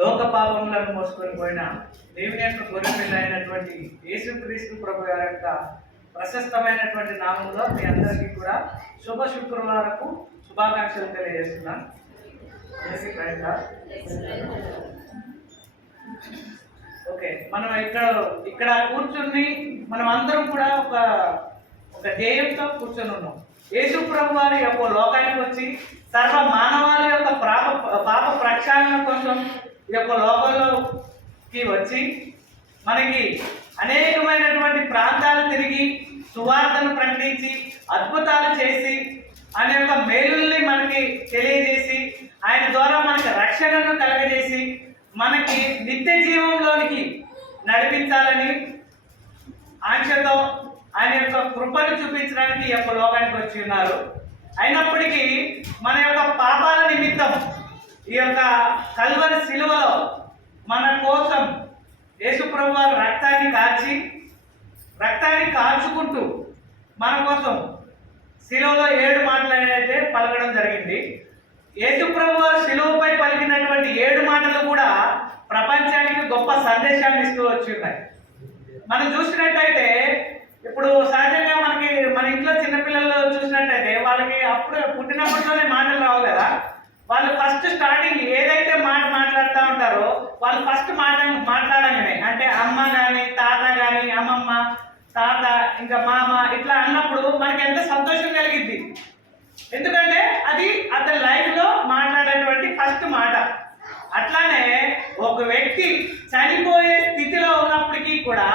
లోక పాపములను మోసుకొని పోయిన దేవుని యొక్క గొర్రెపిల్ల అయినటువంటి యేసుక్రీస్తు ప్రభు గారి యొక్క ప్రశస్తమైనటువంటి నామంలో మీ అందరికీ కూడా శుభ శుక్రవారపు శుభాకాంక్షలు తెలియజేస్తున్నాను. ఓకే, మనం ఇక్కడ కూర్చుని మనం అందరం కూడా ఒక ధ్యేయంతో కూర్చొని ఉన్నాం. యేసు ప్రభు వారి యొక్క లోకానికి వచ్చి సర్వ మానవాళి యొక్క పాప ప్రక్షాళన కోసం ఈ యొక్క లోకంలోకి వచ్చి మనకి అనేకమైనటువంటి ప్రాంతాలు తిరిగి సువార్తను ప్రకటించి అద్భుతాలు చేసి ఆయన యొక్క మేలుల్ని మనకి తెలియజేసి ఆయన ద్వారా మనకి రక్షణను కలగజేసి మనకి నిత్య జీవంలోనికి నడిపించాలని ఆంక్షతో ఆయన యొక్క కృపను చూపించడానికి ఈ యొక్క లోకానికి వచ్చి ఉన్నారు. అయినప్పటికీ మన యొక్క పాపాల నిమిత్తం ఈ యొక్క కల్వరి శిలువలో మన కోసం యేసుప్రభు వారు రక్తాన్ని కాల్చుకుంటూ మన కోసం శిలువలో 7 మాటలు అయితే పలకడం జరిగింది. యేసుప్రభు వారు శిలువపై పలికినటువంటి 7 మాటలు కూడా ప్రపంచానికి గొప్ప సందేశాన్ని ఇస్తూ వచ్చి ఉన్నాయి. మనం చూసినట్టయితే ఇప్పుడు సహజంగా మన ఇంట్లో చిన్నపిల్లలు చూసినట్టయితే వాళ్ళకి అప్పుడు పుట్టినప్పటిలోనే మాటలు రావు కదా. వాళ్ళు ఫస్ట్ స్టార్టింగ్ ఏదైతే మాట మాట్లాడుతూ ఉంటారో వాళ్ళు ఫస్ట్ మాట్లాడగానే అంటే అమ్మ కానీ తాత కానీ అమ్మమ్మ తాత ఇంకా మామ ఇట్లా అన్నప్పుడు మనకి ఎంత సంతోషం కలిగిద్ది. ఎందుకంటే అది అతని లైఫ్లో మాట్లాడేటువంటి ఫస్ట్ మాట. అట్లానే ఒక వ్యక్తి చనిపోయే స్థితిలో ఉన్నప్పటికీ కూడా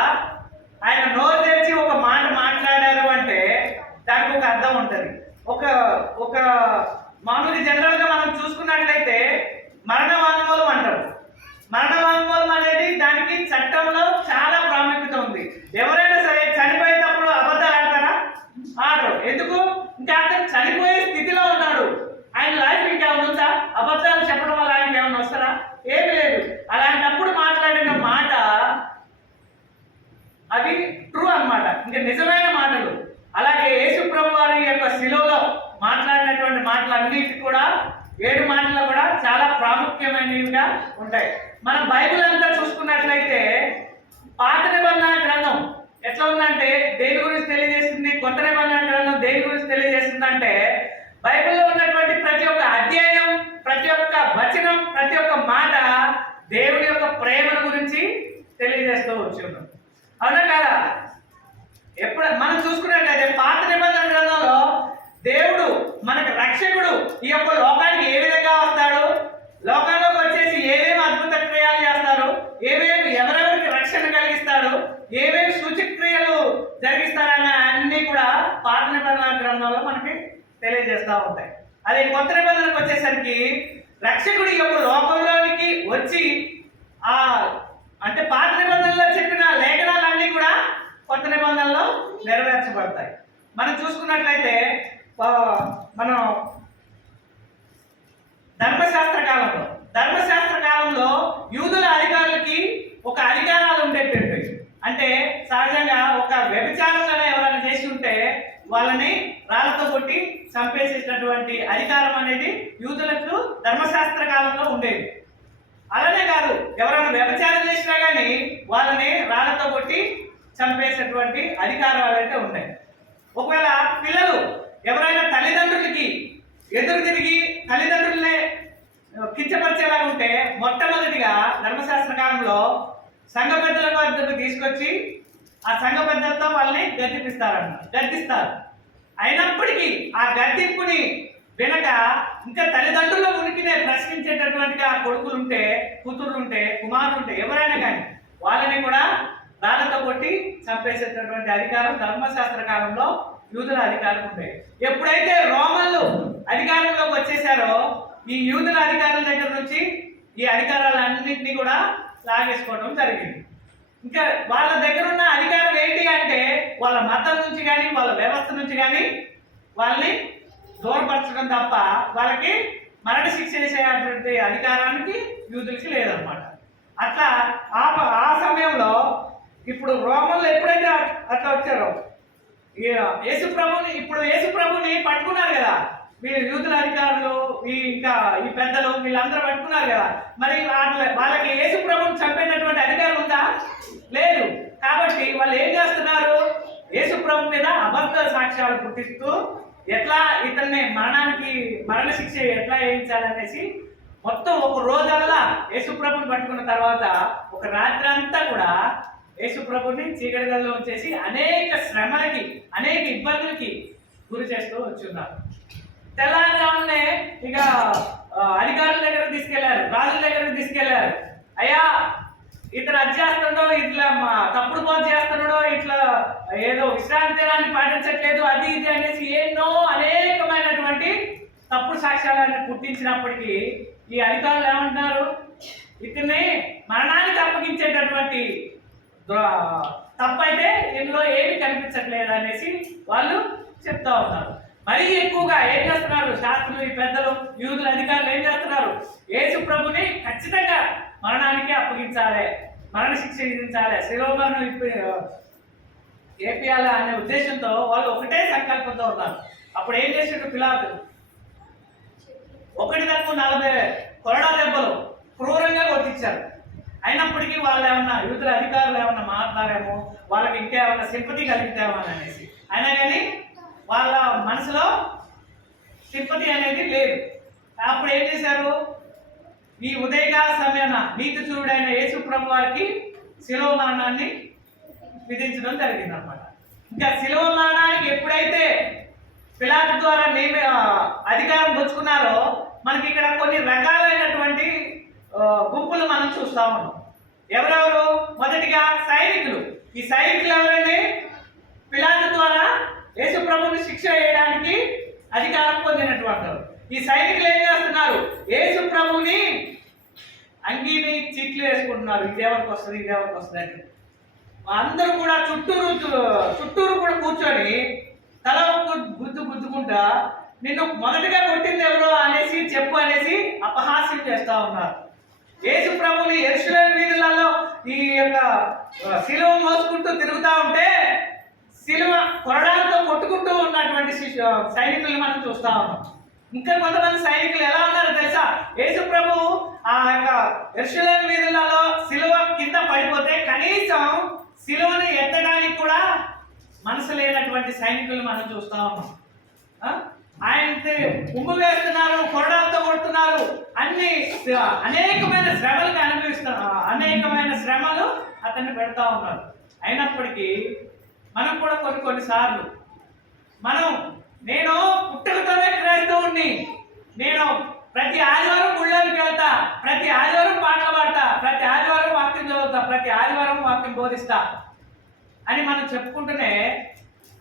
ఆయన నోరు తెరిచి ఒక మాట మాట్లాడారు అంటే దానికి ఒక అర్థం ఉంటుంది. ఒక మామూలు జనరల్గా మనం చూసుకున్నట్లయితే మరణ వాంగ్మూలం అంటారు. మరణ వాంగ్మూలం అనేది దానికి చట్టంలో చాలా ప్రాముఖ్యత ఉంది. ఎవరైనా సరే చనిపోయేటప్పుడు అబద్ధాలు ఆడతారా? ఆడరు. ఎందుకు? ఇంకా అతను చనిపోయే స్థితిలో ఉన్నాడు. ఆయన లైఫ్ ఇంకేమైనా ఉందా? అబద్ధాలు చెప్పడం వల్ల ఆయనకి ఏమైనా వస్తారా? ఏమి లేదు. అలాంటప్పుడు మాట్లాడిన మాట అది ట్రూ అన్నమాట, ఇంకా నిజమైన మాటలు. అలాగే యేసు ప్రభు వారి యొక్క శిలువలో మాట్లాడినటువంటి మాటలన్నిటి కూడా 7 మాటలు కూడా చాలా ప్రాముఖ్యమైనవిగా ఉంటాయి. మనం బైబిల్ అంతా చూసుకున్నట్లయితే పాత నిబంధన గ్రంథం ఎట్లా ఉందంటే దేని గురించి తెలియజేస్తుంది, కొత్త నిబంధన గ్రంథం దేని గురించి తెలియజేస్తుంది అంటే బైబిల్లో ఉన్నటువంటి ప్రతి ఒక్క అధ్యాయం, ప్రతి ఒక్క వచనం, ప్రతి ఒక్క మాట దేవుని యొక్క ప్రేమను గురించి తెలియజేస్తూ వచ్చి ఉన్నాం. అవునా కదా? ఎప్పుడు మనం చూసుకున్నట్లయితే పాత నిబంధన గ్రంథంలో దేవుడు మనకు రక్షకుడు ఈ యొక్క లోకానికి ఏ విధంగా వస్తాడు, లోకంలోకి వచ్చేసి ఏమేమి అద్భుత క్రియలు చేస్తారు, ఎవరెవరికి రక్షణ కలిగిస్తాడు, ఏమేమి సూచక్రియలు జరిగిస్తారన్న అన్ని కూడా పాత నిబంధన గ్రంథంలో మనకి తెలియజేస్తూ ఉంటాయి. అదే కొత్త నిబంధనకు వచ్చేసరికి రక్షకుడు ఈ యొక్క లోకంలోనికి వచ్చి అంటే పాత నిబంధనలో చెప్పిన లేఖనాలన్నీ కూడా కొత్త నిబంధనలో నెరవేర్చబడతాయి. మనం చూసుకున్నట్లయితే మనం ధర్మశాస్త్ర కాలంలో యూదుల అధికారులకి ఒక అధికారాలు ఉండేటట్టు. అంటే సహజంగా ఒక వ్యభిచారంగానే ఎవరైనా చేసి ఉంటే వాళ్ళని రాళ్లతో కొట్టి చంపేసేటటువంటి అధికారం అనేది యూదులకు ధర్మశాస్త్ర కాలంలో ఉండేది. అలానే కాదు, ఎవరైనా వ్యభిచారం చేసినా కానీ వాళ్ళని రాళ్లతో కొట్టి చంపేసేటువంటి అధికారాలు అయితే ఉన్నాయి. ఒకవేళ పిల్లలు ఎవరైనా తల్లిదండ్రులకి ఎదురు తిరిగి తల్లిదండ్రులనే కించపరిచేలాగా ఉంటే మొట్టమొదటిగా ధర్మశాస్త్ర కాలంలో సంఘ పెద్దల వద్దకు తీసుకొచ్చి ఆ సంఘ పెద్దలతో వాళ్ళని గద్దిస్తారు. అయినప్పటికీ ఆ గద్దింపుని వెనక ఇంకా తల్లిదండ్రుల ఉనికినే ప్రశ్నించేటటువంటి ఆ కొడుకులుంటే, కూతుర్లుంటే, కుమారులుంటే ఎవరైనా కానీ వాళ్ళని కూడా రాళ్లతో కొట్టి చంపేసేటటువంటి అధికారం ధర్మశాస్త్ర కాలంలో యూదుల అధికారం ఉంటాయి. ఎప్పుడైతే రోమన్లు అధికారంలోకి వచ్చేసారో ఈ యూదుల అధికారుల దగ్గర నుంచి ఈ అధికారాలన్నింటినీ కూడా లాగేసుకోవడం జరిగింది. ఇంకా వాళ్ళ దగ్గర ఉన్న అధికారం ఏంటి అంటే వాళ్ళ మతం నుంచి కానీ వాళ్ళ వ్యవస్థ నుంచి కానీ వాళ్ళని దూరపరచడం తప్ప వాళ్ళకి మరణ శిక్ష చేసేటువంటి అధికారానికి యూదులకి లేదనమాట. అట్లా ఆ సమయంలో ఇప్పుడు రోమన్లు ఎప్పుడైతే అట్లా వచ్చారో యేసుప్రభుని పట్టుకున్నారు కదా, వీళ్ళు యూతుల అధికారులు ఇంకా ఈ పెద్దలు వీళ్ళందరూ పట్టుకున్నారు కదా, మరి వాళ్ళకి యేసు ప్రభువుని చంపేటటువంటి అధికారం ఉందా? లేదు. కాబట్టి వాళ్ళు ఏం చేస్తున్నారు? యేసు ప్రభు మీద అబద్ధ సాక్ష్యాలు పుట్టిస్తూ ఎట్లా ఇతన్ని మరణ శిక్ష ఎట్లా వేయించాలనేసి మొత్తం ఒక రోజల్లా యేసు ప్రభుని పట్టుకున్న తర్వాత ఒక రాత్రి అంతా కూడా యేసు ప్రభుని చీకటి గదిలో ఉంచేసి అనేక శ్రమలకి అనేక ఇబ్బందులకి గురి చేస్తూ వచ్చున్నారు. తెల్లారుజామునే ఇక అధికారుల దగ్గరకు తీసుకెళ్లారు, రాజుల దగ్గరకు తీసుకెళ్లారు. అయ్యా, ఇతను అది చేస్తున్నాడో, ఇట్లా తప్పుడు పోతు చేస్తున్నాడో, ఇట్లా ఏదో విశ్రాంతి దినాన్ని పాటించట్లేదు, అది ఇది అనేసి ఎన్నో అనేకమైనటువంటి తప్పుడు సాక్ష్యాలను పుట్టించినప్పటికీ ఈ అధికారులు ఏమంటున్నారు? ఇతన్ని మరణానికి అప్పగించేటటువంటి తప్పైతే ఇందులో ఏమీ కనిపించట్లేదు అనేసి వాళ్ళు చెప్తా ఉన్నారు. మరీ ఎక్కువగా ఏం చేస్తున్నారు? శాస్త్రులు, ఈ పెద్దలు, యూదుల అధికారులు ఏం చేస్తున్నారు? యేసు ప్రభుని ఖచ్చితంగా మరణానికి అప్పగించాలి, మరణ శిక్ష విధించాలి, శిలువ మరణం ఏపీయాలి అనే ఉద్దేశంతో వాళ్ళు ఒకటే సంకల్పంతో ఉన్నారు. అప్పుడు ఏం చేసాడు పిలాతు? 140 కొరడా దెబ్బలు క్రూరంగా కొట్టించారు. అయినప్పటికీ వాళ్ళు ఏమన్నా యూదుల అధికారులు ఏమన్నా మాట్లాడారేమో, వాళ్ళకి ఇంకా ఏమన్నా సింపతి కలిగితేమో అనేసి, అయినా కానీ వాళ్ళ మనసులో సింపతి అనేది లేదు. అప్పుడు ఏం చేశారు? ఈ ఉదయకాల సమయాన నీతిచూరుడైన యేసు ప్రభు వారికి శిలువ మరణాన్ని విధించడం జరిగింది అనమాట. ఇంకా శిలువ మరణానికి ఎప్పుడైతే పిలాతు ద్వారా అధికారం పుచ్చుకున్నారో మనకి ఇక్కడ కొన్ని రకాలైనటువంటి గుంపులు మనం చూస్తా ఉన్నాం. ఎవరెవరు? మొదటిగా సైనికులు. ఈ సైనికులు ఎవరండి? పిలాతు ద్వారా యేసు ప్రభుని శిక్ష వేయడానికి అధికారం పొందినటువంటి ఈ సైనికులు ఏం చేస్తున్నారు? యేసు ప్రభుని అంగీని చీట్లు వేసుకుంటున్నారు. ఇదేవరికి వస్తుంది, ఇదేవరికి వస్తుంది అని. అందరూ కూడా చుట్టూరు కూడా కూర్చొని తల గుద్దుకుంటా నిన్ను మొదటిగా కొట్టింది ఎవరో అనేసి చెప్పు అనేసి అపహాస్యం చేస్తా ఉన్నారు. యేసు ప్రభుని యెరూషలేము వీధులలో ఈ యొక్క శిలువ మోసుకుంటూ తిరుగుతా ఉంటే శిలువ కొరడాలతో కొట్టుకుంటూ ఉన్నటువంటి సైనికుల్ని మనం చూస్తా ఉన్నాం. ఇంకా కొంతమంది సైనికులు ఎలా ఉన్నారో తెలుసా? యేసు ప్రభు ఆ యొక్క యెరూషలేము వీధులలో శిలువ కింద పడిపోతే కనీసం శిలువను ఎత్తడానికి కూడా మనసు లేనటువంటి సైనికులు మనం చూస్తా ఉన్నాం. ఆయన ఉమ్ము వేస్తున్నారు, కొరడాలతో కొడుతున్నారు, అనేకమైన శ్రమలకు అనేకమైన శ్రమలు అతన్ని పెడతా ఉన్నారు. అయినప్పటికీ మనం కూడా కొన్నిసార్లు నేను పుట్టుకతోనే క్రైస్తవుణ్ణి, నేను ప్రతి ఆదివారం గుళ్ళోకి వెళ్తా, ప్రతి ఆదివారం పాటలు పాడతా, ప్రతి ఆదివారం వాక్యం చదువుతా, ప్రతి ఆదివారం వాక్యం బోధిస్తా అని మనం చెప్పుకుంటూనే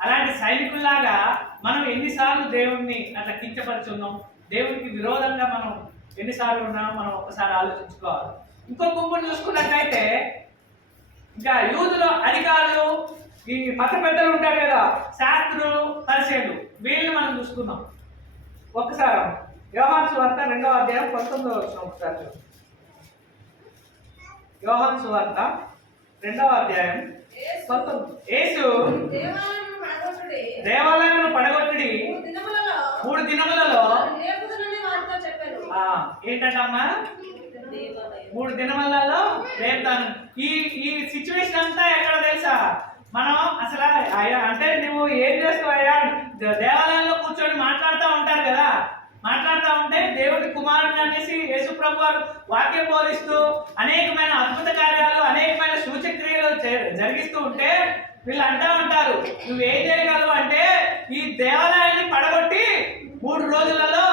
అలాంటి సైనికుల్లాగా మనం ఎన్నిసార్లు దేవుణ్ణి అట్లా కించపరుచున్నాం, దేవునికి విరోధంగా మనం ఎన్నిసార్లు ఉన్నామో మనం ఒక్కసారి ఆలోచించుకోవాలి. ఇంకో గుంపును చూసుకున్నట్లయితే ఇంకా యూదుల అధికారులు, ఈ మత పెద్దలు ఉంటారు కదా, శాస్త్రులు, పరిసయ్యులు, వీళ్ళని మనం చూసుకున్నాం. ఒక్కసారి యోహాను సువార్త 2వ అధ్యాయం 19వ వచనం ఒకసారి. యోహాను సువార్త 2వ అధ్యాయం 19. యేసు దేవాలయమును పడగొట్టుడి 3 దినములలో ఏంటంటమ్మా 3 దినములలో లేపుతాను. ఈ సిచ్యువేషన్ అంతా ఎక్కడ తెలుసా? మనం అసలు అంటే నువ్వు ఏం చేస్తావయ్యా? దేవాలయంలో కూర్చొని మాట్లాడుతూ ఉంటారు కదా, మాట్లాడుతూ ఉంటే దేవుడి కుమారుడు అనేసి యేసు ప్రభు వారు వాక్యం బోధిస్తూ అనేకమైన అద్భుత కార్యాలు, అనేకమైన సూచక్రియలు జరిగిస్తూ ఉంటే వీళ్ళు అంటూ ఉంటారు, నువ్వేం చేయగలవు అంటే ఈ దేవాలయాన్ని పడగొట్టి 3 రోజులలో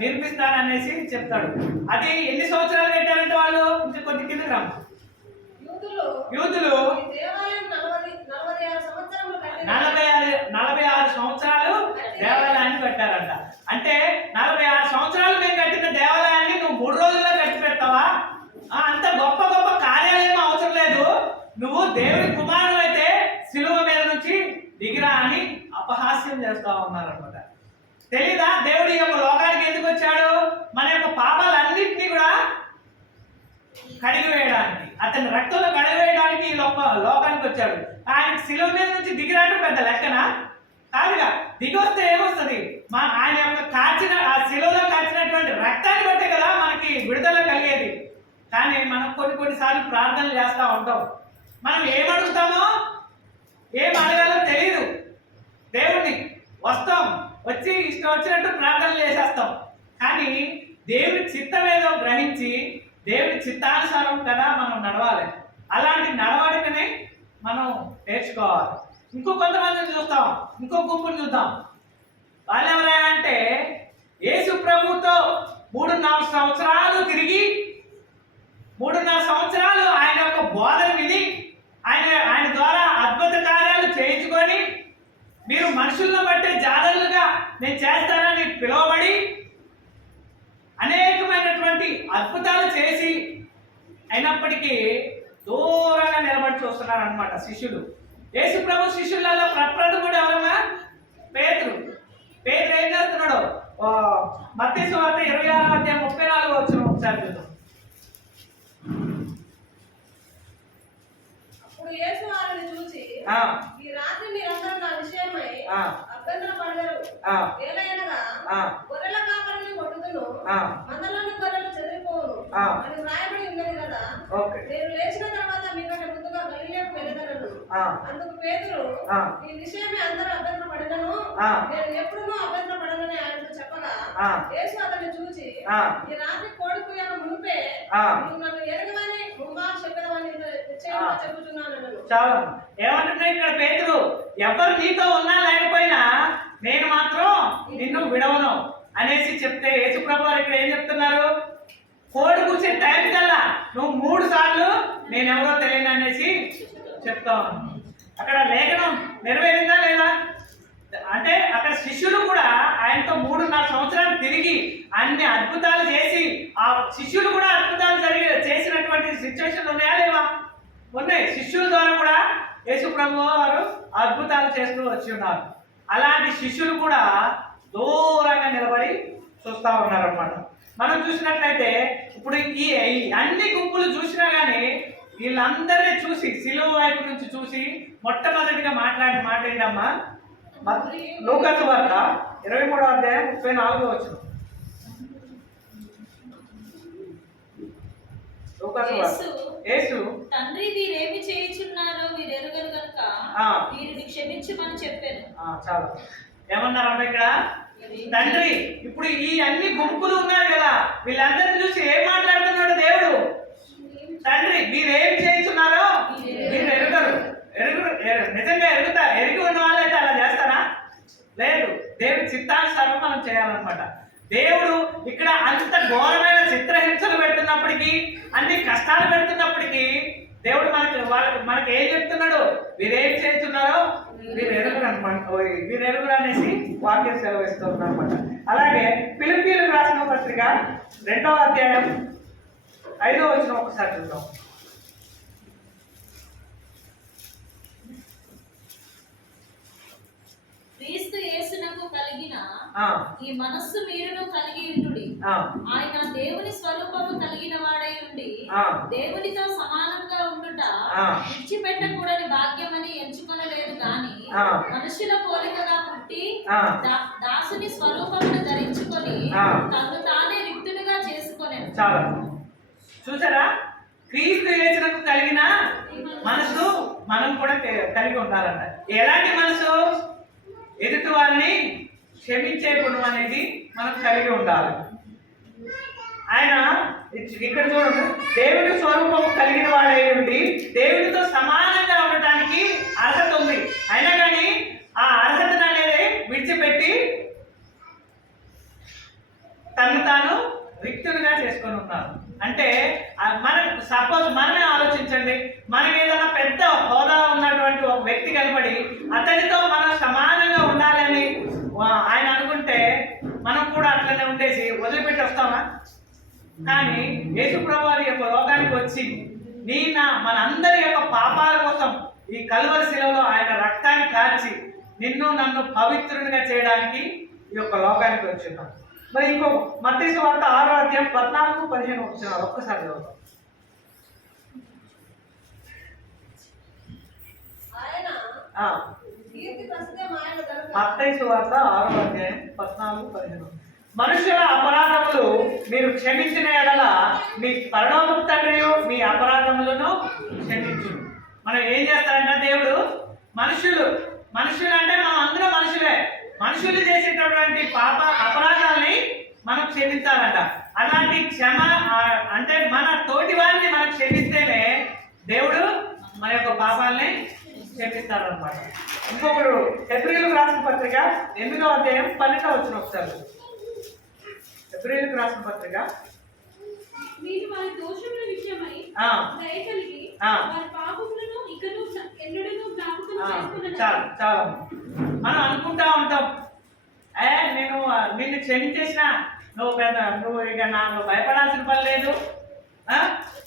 నిర్మిస్తాననేసి చెప్తాడు. అది ఎన్ని సంవత్సరాలు కట్టారంటే వాళ్ళు? ఇంకా కొద్ది కింద యూదులు 46 సంవత్సరాలు దేవాలయాన్ని కట్టారంట. అంటే 46 సంవత్సరాలు మేము కట్టిన దేవాలయాన్ని నువ్వు 3 రోజుల్లో కట్టి పెడతావా? అంత గొప్ప గొప్ప కార్యాలయం అవసరం లేదు, నువ్వు దేవుడి కుమారుడు అయితే శిలువ మీద నుంచి దిగిరా అని అపహాస్యం చేస్తా ఉన్నారన్నమాట. తెలీదా దేవుడు ఈ యొక్క లోకానికి ఎందుకు వచ్చాడు? మన యొక్క పాపాలన్నింటినీ కూడా కడిగివేయడానికి, అతని రక్తంలో కడిగివేయడానికి ఈ లోకానికి వచ్చాడు. ఆయనకి శిలువ మీద నుంచి దిగిరాటం పెద్ద లెక్కన? కాదుగా. దిగొస్తే ఏమొస్తుంది? ఆయన యొక్క ఆ శిలువలో కాచినటువంటి రక్తాన్ని బట్టే కదా మనకి విడుదల కలిగేది. కానీ మనం కొన్నిసార్లు ప్రార్థనలు చేస్తూ ఉంటాం. మనం ఏమడుగుతామో ఏం అడగాలో తెలియదు. దేవుణ్ణి వస్తాం, వచ్చి ఇష్టం వచ్చినట్టు ప్రార్థనలు చేసేస్తాం. కానీ దేవుడి చిత్తం ఏదో గ్రహించి దేవుడి చిత్తానుసారం కదా మనం నడవాలి. అలాంటి నడవడికనే మనం నేర్చుకోవాలి. ఇంకో కొంతమందిని చూస్తాం, ఇంకో గుంపుని చూద్దాం. వాళ్ళు ఎవరైనా అంటే యేసు ప్రభుతో 3.5 సంవత్సరాలు తిరిగి 3.5 సంవత్సరాలు ఆయన యొక్క బోధన విని ఆయన ద్వారా అద్భుత కార్యాలు చేయించుకొని మీరు మనుషులను బట్టే జాలరులుగా నేను చేస్తానని పిలువబడి అనేకమైనటువంటి అద్భుతాలు చేసి అయినప్పటికీ దూరంగా నిలబడి చూస్తున్నారు అనమాట శిష్యులు. యేసు ప్రభు శిష్యులలో ప్రప్రథముడు ఎవరన్నా? పేతురు. పేతురు ఏం చేస్తున్నాడు? మత్తయి సువార్త 26:34 వచ్చిన ఒకసారి చూద్దాం. అప్పుడు యేసు వారిని చూసి, ఈ రాత్రి మీరందరూ నా విషయమై అభ్యంతరపడరు. ఏలయనగా గొర్రెల కాపరిని కొట్టుదును, మందలోని గొర్రెలు చెదిరిపోవును అని వ్రాయబడి ఉన్నది కదా. నేను లేచిన తర్వాత మీకంటే ముందుగా గలిలయకు వెళ్ళదనను. అందుకు పేతురు, ఈ విషయమే అందరూ అభ్యంతరపడినను, నేను ఎప్పుడూ అభ్యంతరపడనని ఆయనకు చెప్పగా, యేసు అతన్ని చూసి, ఈ రాత్రి కోడి కూయక మునుపే నువ్వు నన్ను ఎరగమని ముమ్మారు చెప్పేదవని నిశ్చయంగా చెప్పుచున్నాను. చాలు. ఏమంటున్నా ఇక్కడ పేతురు? ఎవరు నీతో ఉన్నా లేకపోయినా నేను మాత్రం నిన్ను విడవను అనేసి చెప్తే యేసు ప్రభు వారు ఇక్కడ ఏం చెప్తున్నారు? కోడి కూర్చే టైం కల్లా నువ్వు 3 సార్లు నేనెవరో తెలియను అనేసి చెప్తావు. అక్కడ లేఖనం నెరవేరిందా లేదా? అంటే అక్కడ శిష్యులు కూడా ఆయనతో 3.5 సంవత్సరాలు తిరిగి అన్ని అద్భుతాలు చేసి ఆ శిష్యులు కూడా అద్భుతాలు చేసినటువంటి సిచ్యువేషన్లు ఉన్నాయా లేవా? ఉన్నాయి. శిష్యుల ద్వారా కూడా యేసు ప్రభు వారు అద్భుతాలు చేస్తూ వచ్చి ఉన్నారు. అలాంటి శిష్యులు కూడా దూరంగా నిలబడి చూస్తూ ఉన్నారు అన్నమాట. మనం చూసినట్లయితే ఇప్పుడు ఈ అన్ని గుంపులు చూసినా కానీ వీళ్ళందరినీ చూసి శిలువ వైపు నుంచి చూసి మొట్టమొదటిగా మాట్లాడిన మాట ఏంటమ్మా? లూకా సువార్త 23:34 వచ్చిన. యేసు, తండ్రి వీరేమి చేయుచున్నారో వీరెరుగరు గనుక వీరిని క్షమించమని చెప్పాను. చాలా ఏమన్నారమ్మా ఇక్కడ? తండ్రి, ఇప్పుడు ఈ అన్ని గుంపులు ఉన్నారు కదా, వీళ్ళందరినీ చూసి ఏం మాట్లాడుతున్నాడు దేవుడు? తండ్రి వీరేం చేయుచున్నారో వీరు ఎరుగరు. నిజంగా ఎరిగి ఉన్న వాళ్ళైతే అలా చేస్తారా? లేదు. దేవుడి చిత్తానుసారం మనం చేయాలన్నమాట. దేవుడు ఇక్కడ అంత ఘోరమైన చిత్రహింసలు పెడుతున్నప్పటికీ, అన్ని కష్టాలు పెడుతున్నప్పటికీ దేవుడు మనకి ఏం చెప్తున్నాడు? వీరేం చేస్తున్నారో వీరు ఎరుగురు అనమాట. వీరు ఎరుగురు అనేసి వాక్యం సెలవిస్తూ ఉన్నారన్నమాట. అలాగే ఫిలిప్పీయులకు రాసిన పత్రిక 2వ అధ్యాయం 5వ వచనం ఒకసారి చూద్దాం. క్రీస్తు యేసునకు కలిగిన ఈ మనస్సు మీరును కలిగి ఉండుడి. ఆయన దేవుని స్వరూపము కలిగిన వాడై ఉండి దేవునితో సమానంగా ఉండుట విడిచిపెట్టకూడని భాగ్యమని ఎంచుకొనలేదు గాని మనుషుల పోలికగా పుట్టి దాసుని స్వరూపమును ధరించుకొని తను తానే రిక్తునిగా చేసుకొనెను. చాలా చూసారా? క్రీస్తు యేసునకు కలిగిన మనసు మనం కూడా కలిగి ఉండాలంట. ఎలాంటి మనసు? ఎదుటి వారిని క్షమించే గుణం అనేది మనం కలిగి ఉండాలి. ఆయన ఇక్కడ చూడండి, దేవుని స్వరూపం కలిగిన వాడై ఉండి దేవుడితో సమానంగా ఉండటానికి అర్హత ఉంది. అయినా కానీ ఆ అర్హతను అనేది విడిచిపెట్టి తను తాను రిక్తునిగా చేసుకొని ఉన్నారు. అంటే సపోజ్ మనమే ఆలోచించండి, మనకి ఏదైనా పెద్ద హోదా ఉన్నటువంటి ఒక వ్యక్తి కనబడి అతనితో మనం సమానంగా ఉండాలని ఆయన అనుకుంటే మనం కూడా అట్లనే ఉండేసి వదిలిపెట్టి వస్తామా? కానీ యేసు ప్రభువు వారి యొక్క లోకానికి వచ్చి మనందరి యొక్క పాపాల కోసం ఈ కల్వరి శిలువలో ఆయన రక్తాన్ని కార్చి నిన్ను నన్ను పవిత్రునిగా చేయడానికి ఈ యొక్క లోకానికి వచ్చిన్నాం. మరి ఇంకో మత్తయి సువార్త 6వ అధ్యాయం 14-15 వచ్చినారు. ఒక్కసారి చదువుతాం. ఆయన కీర్తి ప్రస్తుతం ఆయన కనుక మత్తయి సువార్త 6వ అధ్యాయం 14-15. మనుషుల అపరాధములు మీరు క్షమించిన ఎడల మీ పరలోకపు తండ్రి మీ అపరాధములను క్షమించును. మనం ఏం చేస్తారంటే దేవుడు మనుషులు అంటే మనం అందరం మనుషులే. మనుషులు చేసేటటువంటి అపరాధాలని మనం క్షమించాలంట. అలాంటి అంటే మన తోటి వారిని మనం క్షమిస్తేనే దేవుడు మన యొక్క పాపాలని క్షమిస్తాడు అనమాట. ఇంకొకడు హెబ్రీయులకు రాసిన పత్రిక 8వ అధ్యాయం 12వ వచనం ఒకసారి. హెబ్రీయులకు రాసిన పత్రిక మీరు వారి దోషముల విషయమై దయ కలిగి వారి పాపములను ఇకను ఎన్నడూ జ్ఞాపకం చేసుకొనని. చాలా మనం అనుకుంటా ఉంటాం, నేను నిన్ను క్షమించేసిన, నువ్వు ఇక నాకు భయపడాల్సిన పని లేదు,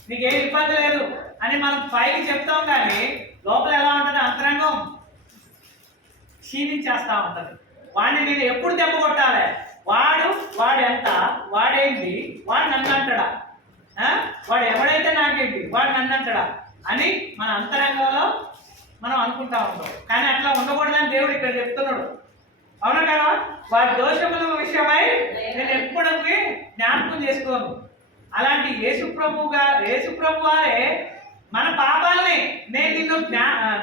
నీకేం ఇబ్బంది లేదు అని మనం పైకి చెప్తాం. కానీ లోపల ఎలా ఉంటుంది? అంతరంగం క్షీణించేస్తా ఉంటుంది. వాడిని నేను ఎప్పుడు దెబ్బ కొట్టాలి, వాడెంత, వాడేంటి, వాడు నన్ను అంటాడా, వాడు ఎవడైతే నాకేంటి, వాడు నన్ను అంటాడా అని మన అంతరంగంలో మనం అనుకుంటా ఉంటాం. కానీ అట్లా ఉండకూడదని దేవుడు ఇక్కడ చెప్తున్నాడు. అవునా కదా? వారి దోషముల విషయమై నేను ఎప్పుడు జ్ఞాపకం చేసుకోను. అలాంటి యేసుప్రభు వారే మన పాపాలని నేను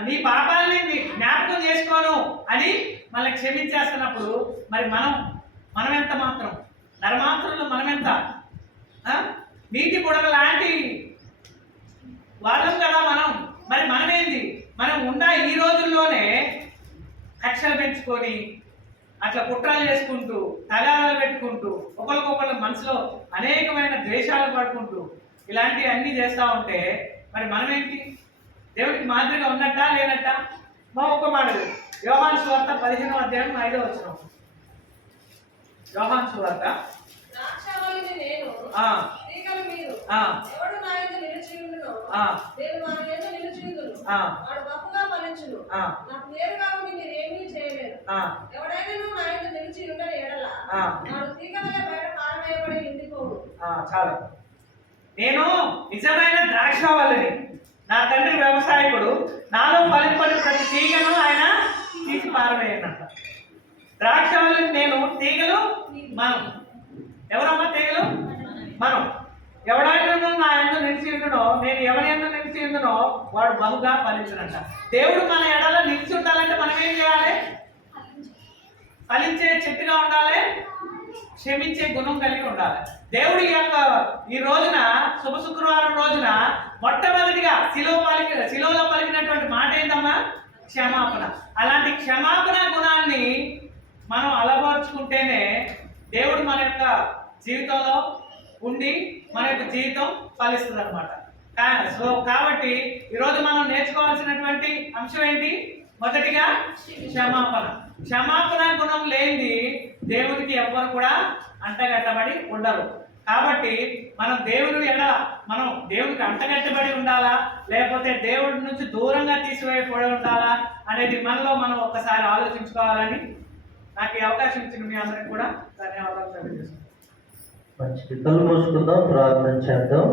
నీ పాపాలని జ్ఞాపకం చేసుకోను అని మనల్ని క్షమించేస్తున్నప్పుడు మరి మనం ఎంత మాత్రం, నరమాత్రంలో మనం ఎంత నీటి బుడగ లాంటి వాళ్ళం కదా మనం. మరి మనమేంది? మనం ఉన్న ఈ రోజుల్లోనే కక్షలు పెంచుకొని అట్లా కుట్రాలు చేసుకుంటూ తగాదాలు పెట్టుకుంటూ ఒకరికొకరు మనసులో అనేకమైన ద్వేషాలు పడుకుంటూ ఇలాంటివి అన్నీ చేస్తూ ఉంటే మరి మనమేంటి? దేవుడికి మాదిరిగా ఉన్నట్టా లేనట్టా? మా ఒక్క మాట యోహాను సువార్త 15వ అధ్యాయం 5వ వచనం. యోహాను సువార్త ద్రాక్షావల్లిని నేను, తీగలు మీరు. ఎవడు నా యందు నిలిచి ఉండునో నేను వాని యందు నిలిచి ఉందును. వాడు బహుగా ఫలించును. నాకు వేరుగా ఉండి మీరేమీ చేయలేరు. ఎవడైనా నా యందు నిలిచి ఉండని ఎడల వాడు తీగ వలె బయట పారవేయబడి ఎండిపోవును. చాలు. నేను నిజమైన ద్రాక్షావల్లిని, నా తండ్రి వ్యవసాయకుడు, నాలో ఫలింపని ప్రతి తీగను ఆయన తీసి పారవేయనంట. ద్రాక్షావల్లిని నేను, తీగలు మనం. ఎవరమ్మా తీగలు? మనం. ఎవడైనా నా యందు నిలిచి ఉండునో, నేను ఎవరి యందు నిలిచి ఉండునో వాడు బహుగా ఫలించునంట. దేవుడు మన ఎడలో నిలిచి ఉండాలంటే మనం ఏం చేయాలి? ఫలించే చెట్టుగా ఉండాలి, క్షమించే గుణం కలిగి ఉండాలి. దేవుడి యొక్క ఈ రోజున శుభ శుక్రవారం రోజున మొట్టమొదటిగా శిలోలో పలికినటువంటి మాట ఏంటమ్మా? క్షమాపణ. అలాంటి క్షమాపణ గుణాన్ని మనం అలవరుచుకుంటేనే దేవుడు మన యొక్క జీవితంలో ఉండి మన యొక్క జీవితం ఫలిస్తుంది అనమాట. కాబట్టి ఈరోజు మనం నేర్చుకోవాల్సినటువంటి అంశం ఏంటి? మొదటిగా క్షమాపణ గుణం లేనిది దేవునికి ఎవ్వరు కూడా అంటగట్టబడి ఉండరు. కాబట్టి మనం దేవునికి అంటగట్టబడి ఉండాలా, లేకపోతే దేవుడి నుంచి దూరంగా తీసివేయబడి ఉండాలా అనేది మనలో మనం ఒక్కసారి ఆలోచించుకోవాలని నాకు ఈ అవకాశం ఇచ్చిన మీ అందరికి కూడా ధన్యవాదాలు తెలియజేస్తున్నాను. మంచిది. కళ్ళు మూసుకుందాం, ప్రార్థన చేద్దాం.